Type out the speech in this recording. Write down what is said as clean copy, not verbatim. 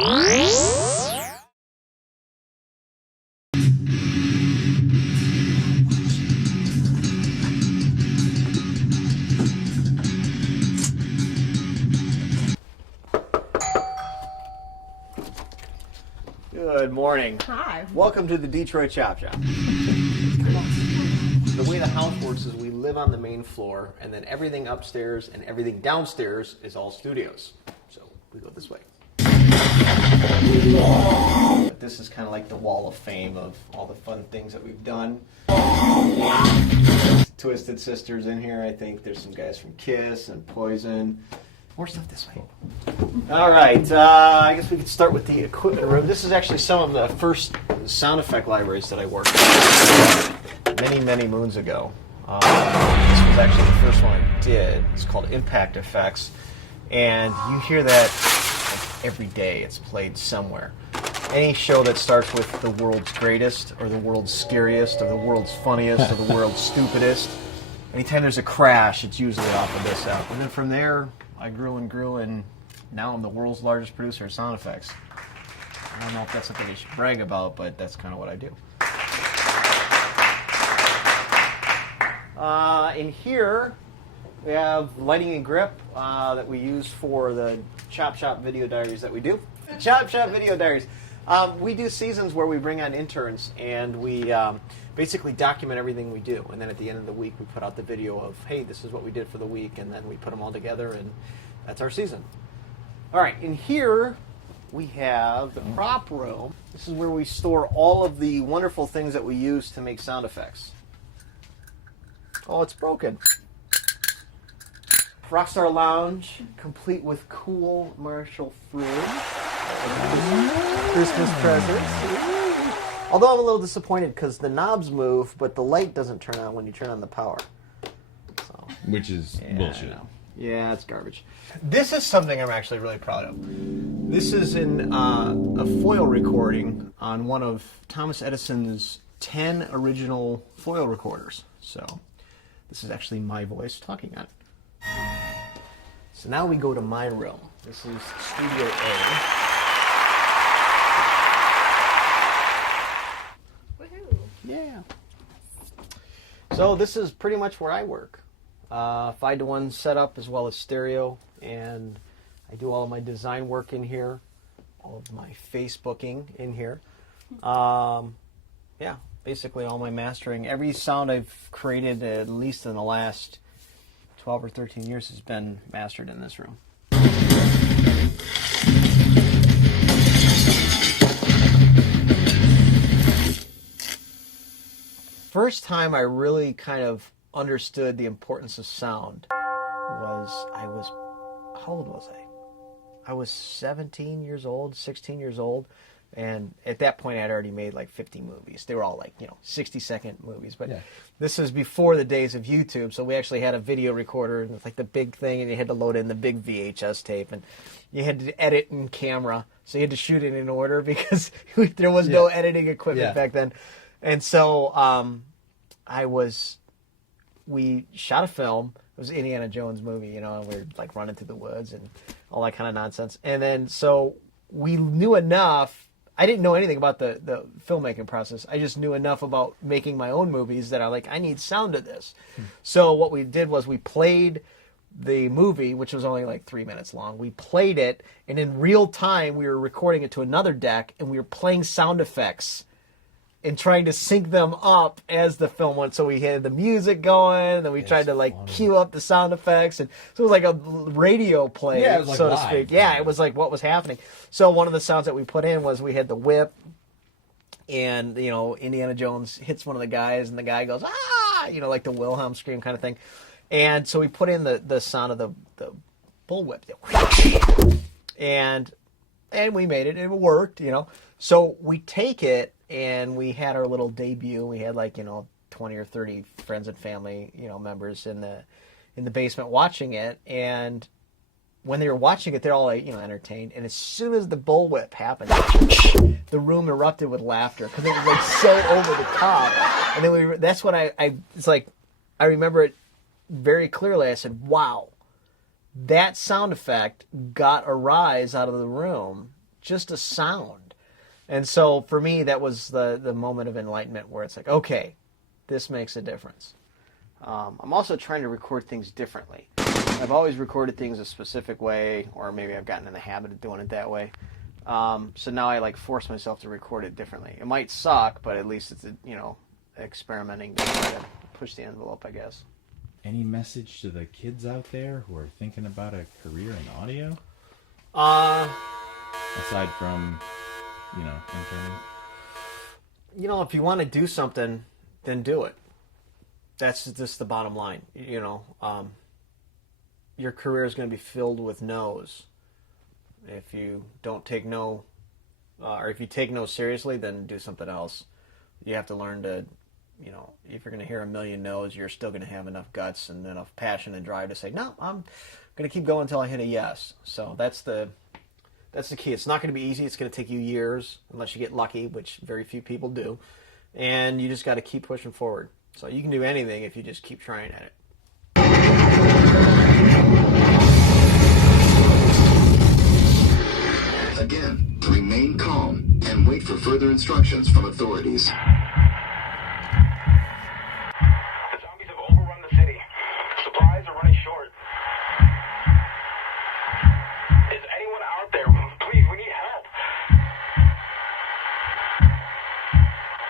Good morning. Hi. Welcome to the Detroit Chop Shop. The way the house works is we live on the main floor, and then everything upstairs and everything downstairs is all studios. So we go this way. But this is kind of like the wall of fame of all the fun things that we've done. Twisted Sisters in here, I think. There's some guys from Kiss and Poison. More stuff this way. All right, I guess we could start with the equipment room. This is actually some of the first sound effect libraries that I worked with many, many moons ago. This was actually the first one I did. It's called Impact Effects, and you hear that like every day. It's played somewhere. Any show that starts with the world's greatest, or the world's scariest, or the world's funniest, or the world's stupidest, anytime there's a crash, it's usually off of this out. And then from there, I grew and grew, and now I'm the world's largest producer of sound effects. I don't know if that's something I should brag about, but that's kind of what I do. In here, we have lighting and grip that we use for the Chop Shop video diaries that we do. Chop Shop video diaries. We do seasons where we bring on interns, and we basically document everything we do. And then at the end of the week, we put out the video of, hey, this is what we did for the week, and then we put them all together, and that's our season. All right, in here, we have the prop room. This is where we store all of the wonderful things that we use to make sound effects. Oh, it's broken. Rockstar Lounge, complete with cool Marshall fruit. Christmas presents. Although I'm a little disappointed because the knobs move, but the light doesn't turn on when you turn on the power. So, which is bullshit. Yeah, it's garbage. This is something I'm actually really proud of. This is in a foil recording on one of Thomas Edison's 10 original foil recorders. So this is actually my voice talking on it. So now we go to my room. This is Studio A. Woohoo. Yeah. So this is pretty much where I work. 5-to-1 setup as well as stereo, and I do all of my design work in here, all of my Facebooking in here. Yeah, basically all my mastering. Every sound I've created, at least in the last 12 or 13 years, has been mastered in this room. First time I really kind of understood the importance of sound was, how old was I? I was 17 years old, 16 years old, and at that point I'd already made like 50 movies. They were all like, 60-second movies, but This is before the days of YouTube, so we actually had a video recorder, and it's like the big thing, and you had to load in the big VHS tape, and you had to edit in camera, so you had to shoot it in order because there was no editing equipment back then. And so we shot a film. It was an Indiana Jones movie, and we were like running through the woods and all that kind of nonsense. And then so we knew enough. I didn't know anything about the filmmaking process. I just knew enough about making my own movies that I need sound to this. So what we did was we played the movie, which was only like 3 minutes long. We played it, and in real time we were recording it to another deck, and we were playing sound effects and trying to sync them up as the film went. So we had the music going, and then we tried to cue up the sound effects, and so it was like a radio play, it was like so to live. speak. Yeah, it was like what was happening. So one of the sounds that we put in was we had the whip, and Indiana Jones hits one of the guys, and the guy goes like the Wilhelm scream kind of thing. And so we put in the sound of the bullwhip, and we made it. It worked, So we take it. And we had our little debut. We had 20 or 30 friends and family, members in the basement watching it. And when they were watching it, they're all entertained. And as soon as the bullwhip happened, the room erupted with laughter because it was so over the top. And then that's when I remember it very clearly. I said, "Wow, that sound effect got a rise out of the room just a sound. And so for me, that was the moment of enlightenment where it's like, okay, this makes a difference. I'm also trying to record things differently. I've always recorded things a specific way, or maybe I've gotten in the habit of doing it that way. So now I like force myself to record it differently. It might suck, but at least it's, experimenting to push the envelope, I guess. Any message to the kids out there who are thinking about a career in audio? Aside from, interning? If you want to do something, then do it. That's just the bottom line. Your career is going to be filled with no's. If you don't take no, or if you take no seriously, then do something else. You have to learn to, if you're going to hear a million no's, you're still going to have enough guts and enough passion and drive to say, no, I'm going to keep going until I hit a yes. So that's the key. It's not going to be easy. It's going to take you years, unless you get lucky, which very few people do. And you just got to keep pushing forward. So you can do anything if you just keep trying at it. Again, to remain calm and wait for further instructions from authorities.